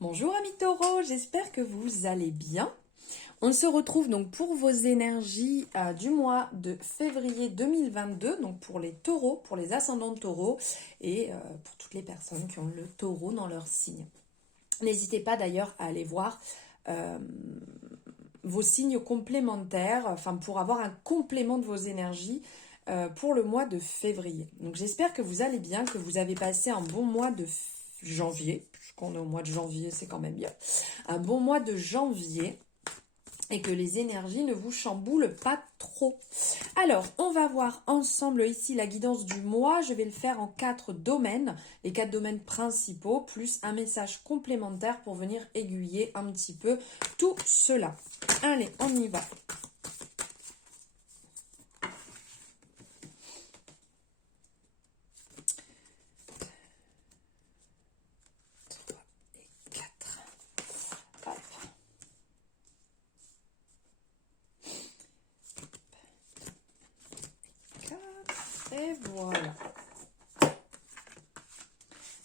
Bonjour amis taureaux, j'espère que vous allez bien. On se retrouve donc pour vos énergies du mois de février 2022, donc pour les taureaux, pour les ascendants taureaux et pour toutes les personnes qui ont le taureau dans leur signe. N'hésitez pas d'ailleurs à aller voir vos signes complémentaires, enfin pour avoir un complément de vos énergies pour le mois de février. Donc j'espère que vous allez bien, que vous avez passé un bon mois de janvier, puisqu'on est au mois de janvier, c'est quand même bien, un bon mois de janvier, et que les énergies ne vous chamboulent pas trop. Alors, on va voir ensemble ici la guidance du mois. Je vais le faire en 4 domaines, les 4 domaines principaux, plus un message complémentaire pour venir aiguiller un petit peu tout cela. Allez, on y va. Et voilà.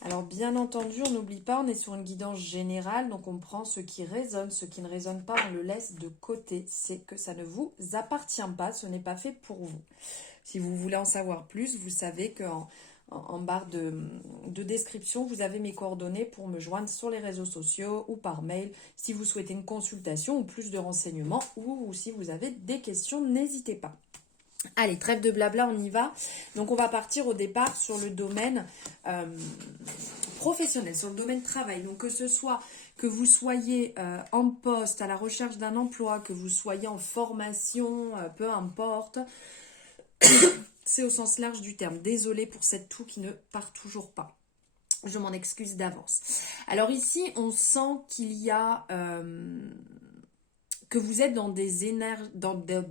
Alors bien entendu, on n'oublie pas, on est sur une guidance générale, donc on prend ce qui résonne, ce qui ne résonne pas, on le laisse de côté. C'est que ça ne vous appartient pas, ce n'est pas fait pour vous. Si vous voulez en savoir plus, vous savez qu'en barre de description, vous avez mes coordonnées pour me joindre sur les réseaux sociaux ou par mail si vous souhaitez une consultation ou plus de renseignements ou si vous avez des questions, n'hésitez pas. Allez, trêve de blabla, on y va. Donc on va partir au départ sur le domaine professionnel, sur le domaine travail. Donc que ce soit que vous soyez en poste, à la recherche d'un emploi, que vous soyez en formation, peu importe. C'est au sens large du terme. Désolée pour cette toux qui ne part toujours pas. Je m'en excuse d'avance. Alors ici, on sent qu'il y a... que vous êtes dans des énergies, dans des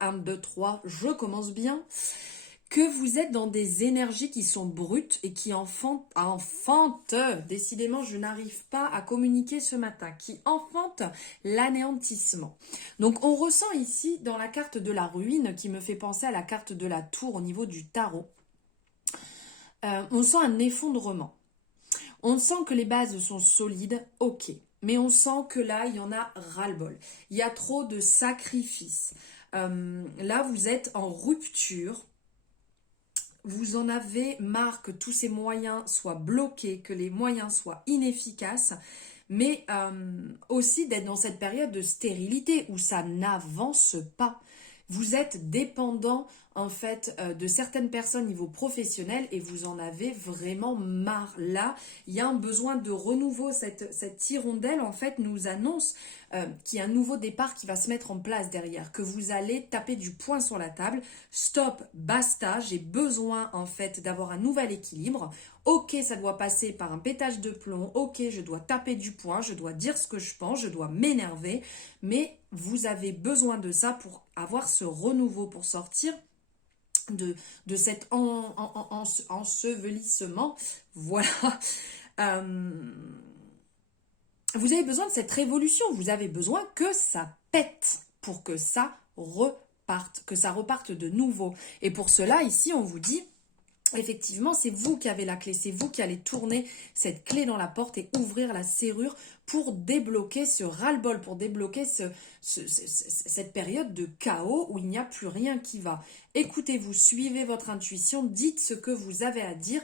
1, 2, 3, je commence bien, que vous êtes dans des énergies qui sont brutes et qui enfantent, décidément je n'arrive pas à communiquer ce matin, qui enfantent l'anéantissement. Donc on ressent ici dans la carte de la ruine, qui me fait penser à la carte de la tour au niveau du tarot, on sent un effondrement. On sent que les bases sont solides, ok. Mais on sent que là, il y en a ras-le-bol. Il y a trop de sacrifices. Là, vous êtes en rupture. Vous en avez marre que tous ces moyens soient bloqués, que les moyens soient inefficaces. Mais aussi d'être dans cette période de stérilité où ça n'avance pas. Vous êtes dépendant en fait de certaines personnes niveau professionnel et vous en avez vraiment marre. Là, il y a un besoin de renouveau. Cette hirondelle en fait nous annonce qu'il y a un nouveau départ qui va se mettre en place derrière, que vous allez taper du poing sur la table. Stop, basta, j'ai besoin en fait d'avoir un nouvel équilibre. Ok, ça doit passer par un pétage de plomb. Ok, je dois taper du poing, je dois dire ce que je pense, je dois m'énerver. Mais vous avez besoin de ça pour avoir ce renouveau, pour sortir de cet ensevelissement. Voilà. Vous avez besoin de cette révolution. Vous avez besoin que ça pète pour que ça reparte de nouveau. Et pour cela, ici, on vous dit... Effectivement, c'est vous qui avez la clé, c'est vous qui allez tourner cette clé dans la porte et ouvrir la serrure pour débloquer ce ras-le-bol, pour débloquer cette période de chaos où il n'y a plus rien qui va. Écoutez-vous, suivez votre intuition, dites ce que vous avez à dire.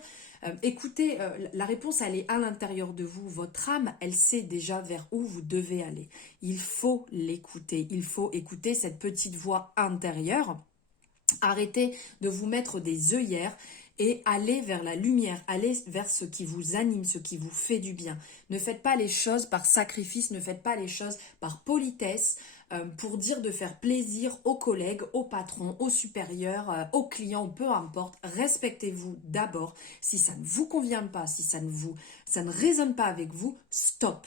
Écoutez, la réponse, elle est à l'intérieur de vous. Votre âme, elle sait déjà vers où vous devez aller. Il faut l'écouter, il faut écouter cette petite voix intérieure. Arrêtez de vous mettre des œillères et allez vers la lumière, allez vers ce qui vous anime, ce qui vous fait du bien. Ne faites pas les choses par sacrifice, ne faites pas les choses par politesse, pour dire de faire plaisir aux collègues, aux patrons, aux supérieurs, aux clients, peu importe. Respectez-vous d'abord. Si ça ne vous convient pas, si ça ne résonne pas avec vous, stop.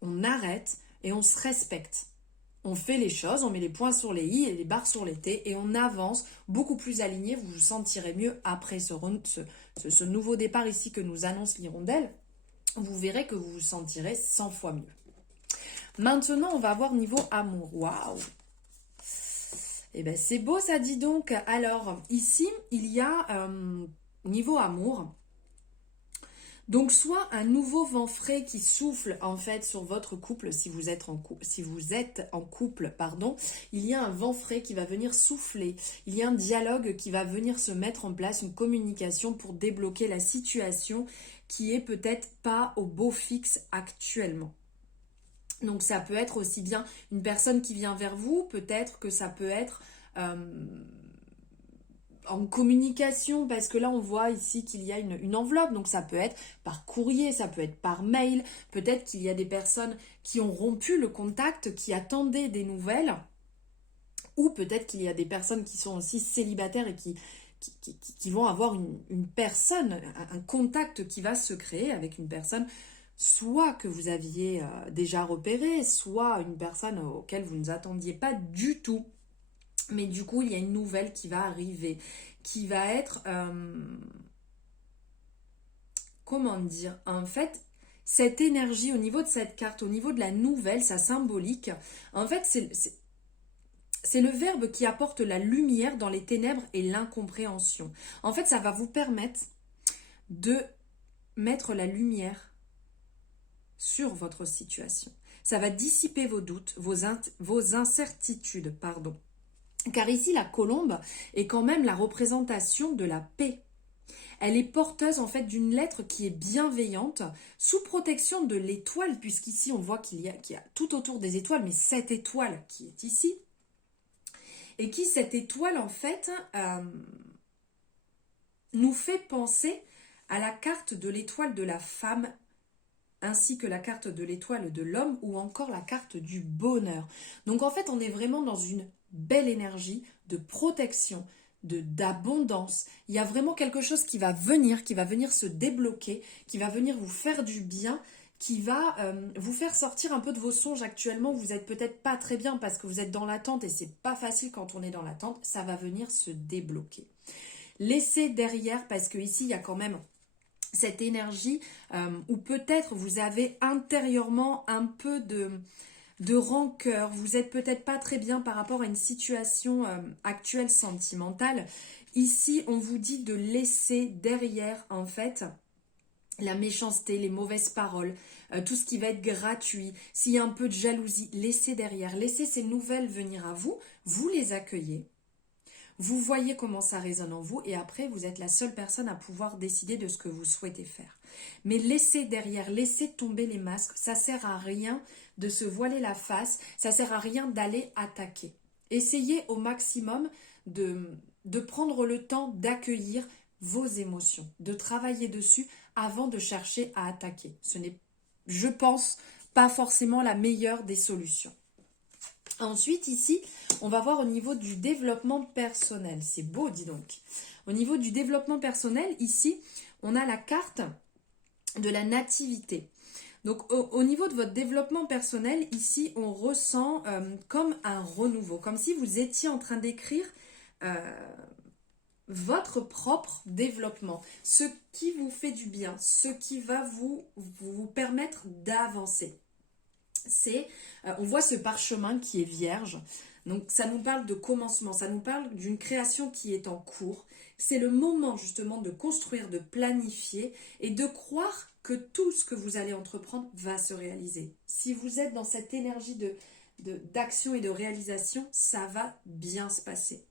On arrête et on se respecte. On fait les choses, on met les points sur les i et les barres sur les t et on avance beaucoup plus aligné. Vous vous sentirez mieux après ce nouveau départ ici que nous annonce l'hirondelle. Vous verrez que vous vous sentirez 100 fois mieux. Maintenant, on va voir niveau amour. Waouh! Eh bien, c'est beau ça, dit donc. Alors, ici, il y a niveau amour. Donc soit un nouveau vent frais qui souffle en fait sur votre couple, si vous êtes en couple, pardon, il y a un vent frais qui va venir souffler, il y a un dialogue qui va venir se mettre en place, une communication pour débloquer la situation qui est peut-être pas au beau fixe actuellement. Donc ça peut être aussi bien une personne qui vient vers vous, peut-être que ça peut être en communication, parce que là on voit ici qu'il y a une enveloppe, donc ça peut être par courrier, ça peut être par mail, peut-être qu'il y a des personnes qui ont rompu le contact, qui attendaient des nouvelles, ou peut-être qu'il y a des personnes qui sont aussi célibataires et qui vont avoir une personne, un contact qui va se créer avec une personne, soit que vous aviez déjà repéré, soit une personne auquel vous ne vous attendiez pas du tout. Mais du coup, il y a une nouvelle qui va arriver, qui va être, comment dire, en fait, cette énergie au niveau de cette carte, au niveau de la nouvelle, sa symbolique, en fait, c'est le verbe qui apporte la lumière dans les ténèbres et l'incompréhension. En fait, ça va vous permettre de mettre la lumière sur votre situation. Ça va dissiper vos doutes, vos incertitudes, pardon. Car ici, la colombe est quand même la représentation de la paix. Elle est porteuse en fait d'une lettre qui est bienveillante, sous protection de l'étoile, puisqu'ici on voit qu'il y a tout autour des étoiles, mais cette étoile qui est ici, et qui, cette étoile en fait, nous fait penser à la carte de l'étoile de la femme, ainsi que la carte de l'étoile de l'homme, ou encore la carte du bonheur. Donc en fait, on est vraiment dans une belle énergie de protection, d'abondance. Il y a vraiment quelque chose qui va venir se débloquer, qui va venir vous faire du bien, qui va vous faire sortir un peu de vos songes actuellement. Vous n'êtes peut-être pas très bien parce que vous êtes dans l'attente et c'est pas facile quand on est dans l'attente. Ça va venir se débloquer. Laissez derrière, parce que ici il y a quand même cette énergie où peut-être vous avez intérieurement un peu de rancœur, vous êtes peut-être pas très bien par rapport à une situation actuelle sentimentale. Ici, on vous dit de laisser derrière, en fait, la méchanceté, les mauvaises paroles, tout ce qui va être gratuit. S'il y a un peu de jalousie, laissez derrière. Laissez ces nouvelles venir à vous, vous les accueillez. Vous voyez comment ça résonne en vous et après, vous êtes la seule personne à pouvoir décider de ce que vous souhaitez faire. Mais laissez derrière, laissez tomber les masques. Ça sert à rien de se voiler la face, ça sert à rien d'aller attaquer. Essayez au maximum de prendre le temps d'accueillir vos émotions, de travailler dessus avant de chercher à attaquer. Ce n'est, je pense, pas forcément la meilleure des solutions. Ensuite, ici, on va voir au niveau du développement personnel. C'est beau, dis donc. Au niveau du développement personnel, ici, on a la carte de la nativité. Donc, au niveau de votre développement personnel, ici, on ressent comme un renouveau, comme si vous étiez en train d'écrire votre propre développement, ce qui vous fait du bien, ce qui va vous permettre d'avancer. On voit ce parchemin qui est vierge, donc ça nous parle de commencement, ça nous parle d'une création qui est en cours. C'est le moment justement de construire, de planifier et de croire que tout ce que vous allez entreprendre va se réaliser. Si vous êtes dans cette énergie d'action et de réalisation, ça va bien se passer.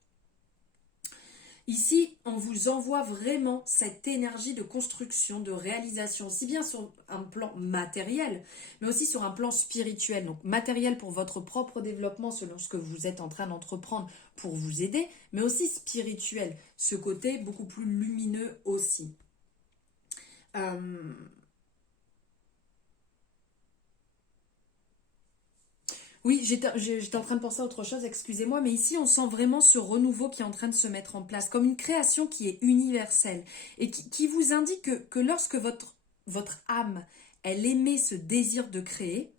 Ici, on vous envoie vraiment cette énergie de construction, de réalisation, aussi bien sur un plan matériel, mais aussi sur un plan spirituel. Donc matériel pour votre propre développement selon ce que vous êtes en train d'entreprendre pour vous aider, mais aussi spirituel, ce côté beaucoup plus lumineux aussi. Oui, j'étais en train de penser à autre chose, excusez-moi, mais ici on sent vraiment ce renouveau qui est en train de se mettre en place, comme une création qui est universelle et qui vous indique que lorsque votre âme, elle émet ce désir de créer,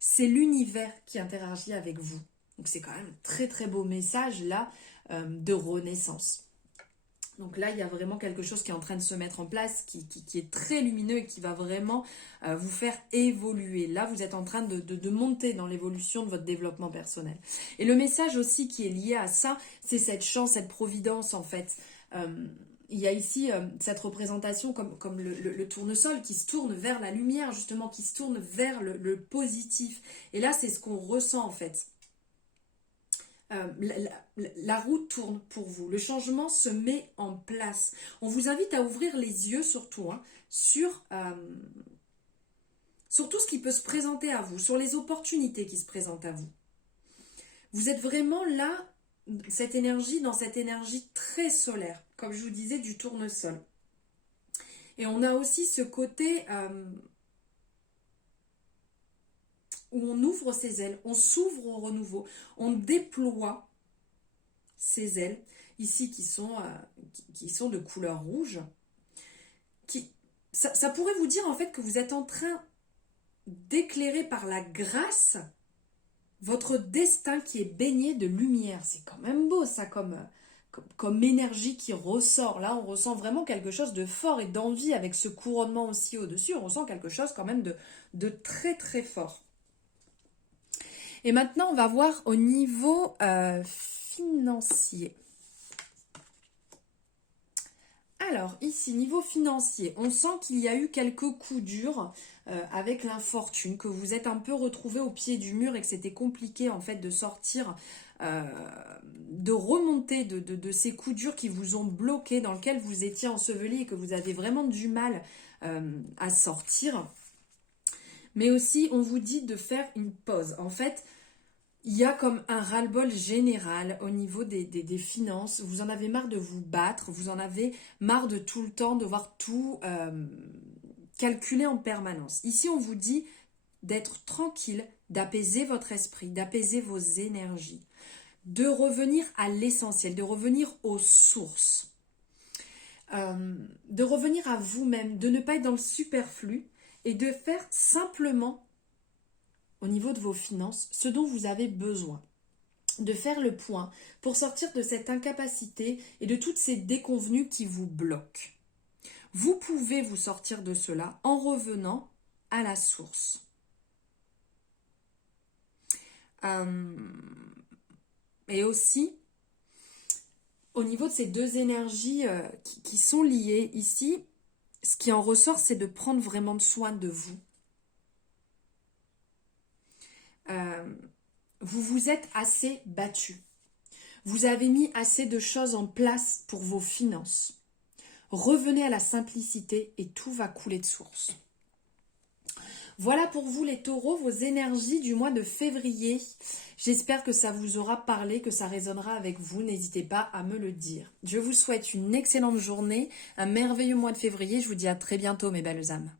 c'est l'univers qui interagit avec vous. Donc c'est quand même un très très beau message là de renaissance. Donc là, il y a vraiment quelque chose qui est en train de se mettre en place, qui est très lumineux et qui va vraiment vous faire évoluer. Là, vous êtes en train de monter dans l'évolution de votre développement personnel. Et le message aussi qui est lié à ça, c'est cette chance, cette providence en fait. il y a ici cette représentation comme le tournesol qui se tourne vers la lumière, justement, qui se tourne vers le positif. Et là, c'est ce qu'on ressent en fait. La roue tourne pour vous, le changement se met en place. On vous invite à ouvrir les yeux surtout sur tout ce qui peut se présenter à vous, sur les opportunités qui se présentent à vous. Vous êtes vraiment là, dans cette énergie très solaire, comme je vous disais, du tournesol. Et on a aussi ce côté où on ouvre ses ailes, on s'ouvre au renouveau, on déploie ses ailes, ici qui sont de couleur rouge. Ça pourrait vous dire en fait que vous êtes en train d'éclairer par la grâce votre destin qui est baigné de lumière. C'est quand même beau ça comme énergie qui ressort. Là, on ressent vraiment quelque chose de fort et d'envie avec ce couronnement aussi au-dessus. On ressent quelque chose quand même de très très fort. Et maintenant, on va voir au niveau financier. Alors, ici, niveau financier, on sent qu'il y a eu quelques coups durs avec l'infortune, que vous êtes un peu retrouvé au pied du mur et que c'était compliqué en fait de sortir, de remonter de ces coups durs qui vous ont bloqué, dans lesquels vous étiez enseveli et que vous avez vraiment du mal à sortir. Mais aussi, on vous dit de faire une pause. En fait, il y a comme un ras-le-bol général au niveau des finances. Vous en avez marre de vous battre, vous en avez marre de tout le temps devoir tout calculer en permanence. Ici, on vous dit d'être tranquille, d'apaiser votre esprit, d'apaiser vos énergies, de revenir à l'essentiel, de revenir aux sources, de revenir à vous-même, de ne pas être dans le superflu et de faire simplement au niveau de vos finances, ce dont vous avez besoin. De faire le point pour sortir de cette incapacité et de toutes ces déconvenues qui vous bloquent. Vous pouvez vous sortir de cela en revenant à la source. Et aussi, au niveau de ces deux énergies qui sont liées ici, ce qui en ressort, c'est de prendre vraiment soin de vous. Vous vous êtes assez battu. Vous avez mis assez de choses en place pour vos finances. Revenez à la simplicité et tout va couler de source. Voilà pour vous les taureaux, vos énergies du mois de février. J'espère que ça vous aura parlé, que ça résonnera avec vous. N'hésitez pas à me le dire. Je vous souhaite une excellente journée, un merveilleux mois de février. Je vous dis à très bientôt mes belles âmes.